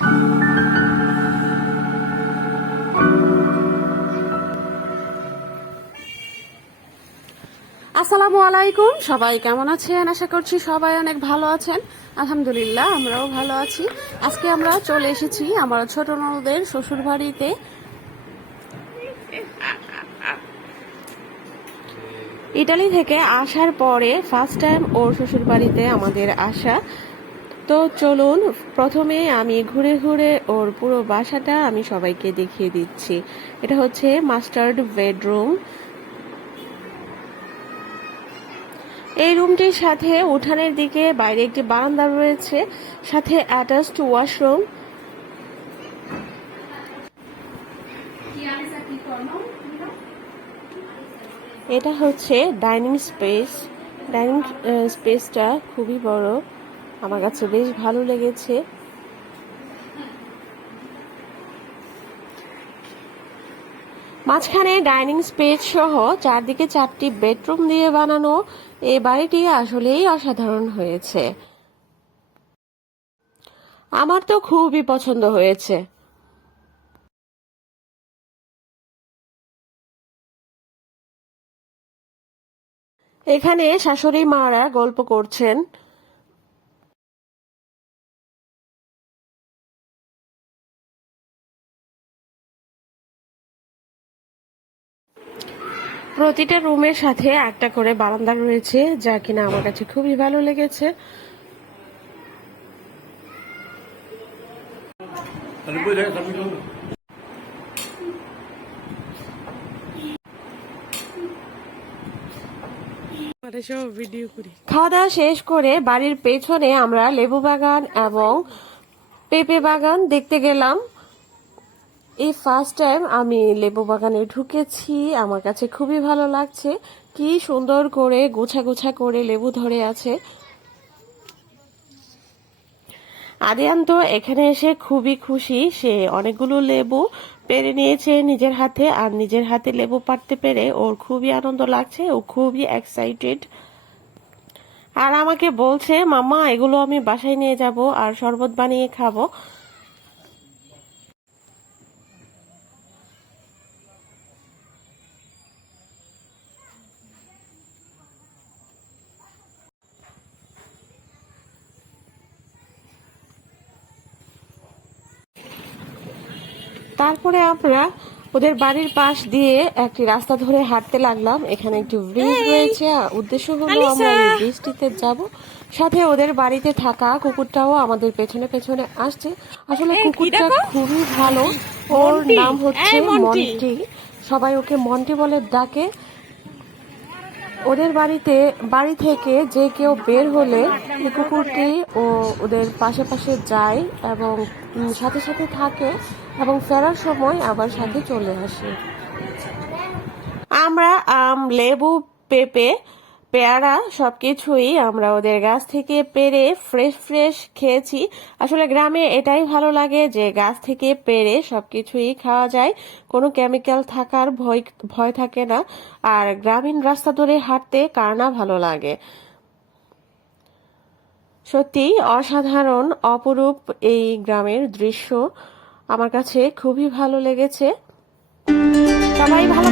আসসালামু আলাইকুম। সবাই কেমন আছেন? আশা করছি সবাই অনেক ভালো আছেন। আলহামদুলিল্লাহ, আমরাও ভালো আছি। আজকে আমরা চলে এসেছি আমার ছোট ননদের শ্বশুর বাড়িতে ইটালি থেকে আসার পরে ফার্স্ট টাইম ওর শ্বশুর বাড়িতে আমাদের আসা। তো চলুন, প্রথমে আমি ঘুরে ঘুরে ওর পুরো বাসাটা আমি সবাইকে দেখিয়ে দিচ্ছি। এটা হচ্ছে মাস্টার্ড বেডরুম। এই রুমটির সাথে উঠানের দিকে বাইরে একটি বারান্দা রয়েছে, সাথে অ্যাটাচড ওয়াশরুম এটা হচ্ছে ডাইনিং স্পেস ডাইনিং স্পেসটা খুবই বড়। আমার কাছে বেশ ভালো লেগেছে। মাঝখানে ডাইনিং স্পেস সহ চারদিকে চারটি বেডরুম দিয়ে বানানো এই বাড়িটি আসলেই অসাধারণ হয়েছে। আমার তো খুবই পছন্দ হয়েছে। এখানে শাশুড়ি মারা গল্প করছেন। প্রতিটা রুমের সাথে একটা করে বারান্দা রয়েছে, যা কিনা আমার কাছে খুবই ভালো লেগেছে? খাওয়া দাওয়া শেষ করে বাড়ির পেছনে আমরা লেবু বাগান এবং পেঁপে বাগান দেখতে গেলাম এই ফার্স্ট টাইম আমি লেবু বাগানে ঢুকেছি। আমার কাছে খুবই ভালো লাগছে। কি সুন্দর করে গোছা গোছা করে লেবু ধরে আছে। আদিয়ান তো এখানে এসে খুবই খুশি। সে অনেকগুলো লেবু পেরে নিয়েছে নিজের হাতে আর নিজের হাতে লেবু পাড়তে পেরে ওর খুবই আনন্দ লাগছে, ও খুবই এক্সাইটেড আর আমাকে বলছে মামা এগুলো আমি বাসায় নিয়ে যাব আর শরবত বানিয়ে খাব। তারপরে আমরা ওদের বাড়ির পাশ দিয়ে একটি রাস্তা ধরে হাঁটতে লাগলাম। এখানে একটি ব্রিজ রয়েছে। উদ্দেশ্য হলো আমরা এই ব্রিজটিতে যাব। সাথে ওদের বাড়িতে থাকা কুকুরটাও আমাদের পেছনে পেছনে আসছে। আসলে কুকুরটা খুবই ভালো। ওর নাম হচ্ছে মন্টি সবাই ওকে মন্টি বলে ডাকে। ওদের বাড়িতে, বাড়ি থেকে যে কেউ বের হলে কুকুরটি ও ওদের পাশে পাশে যায় এবং সাথে সাথে থাকে এবং ফেরার সময় আবার সাথে চলে আসে। আমরা আম, লেবু, পেঁপে পেয়ারা সবকিছুই আমরা ওদের গাছ থেকে পেরে ফ্রেশ ফ্রেশ খেয়েছি। আসলে গ্রামে এটাই ভালো লাগে যে গাছ থেকে পেরে সবকিছুই খাওয়া যায়। কোনো কেমিক্যাল থাকার ভয় ভয় থাকে না। আর গ্রামীণ রাস্তা ধরে হাঁটতে কার না ভালো লাগে। সত্যি অসাধারণ, অপরূপ এই গ্রামের দৃশ্য। আমার কাছে খুবই ভালো লেগেছে। সবাই ভালো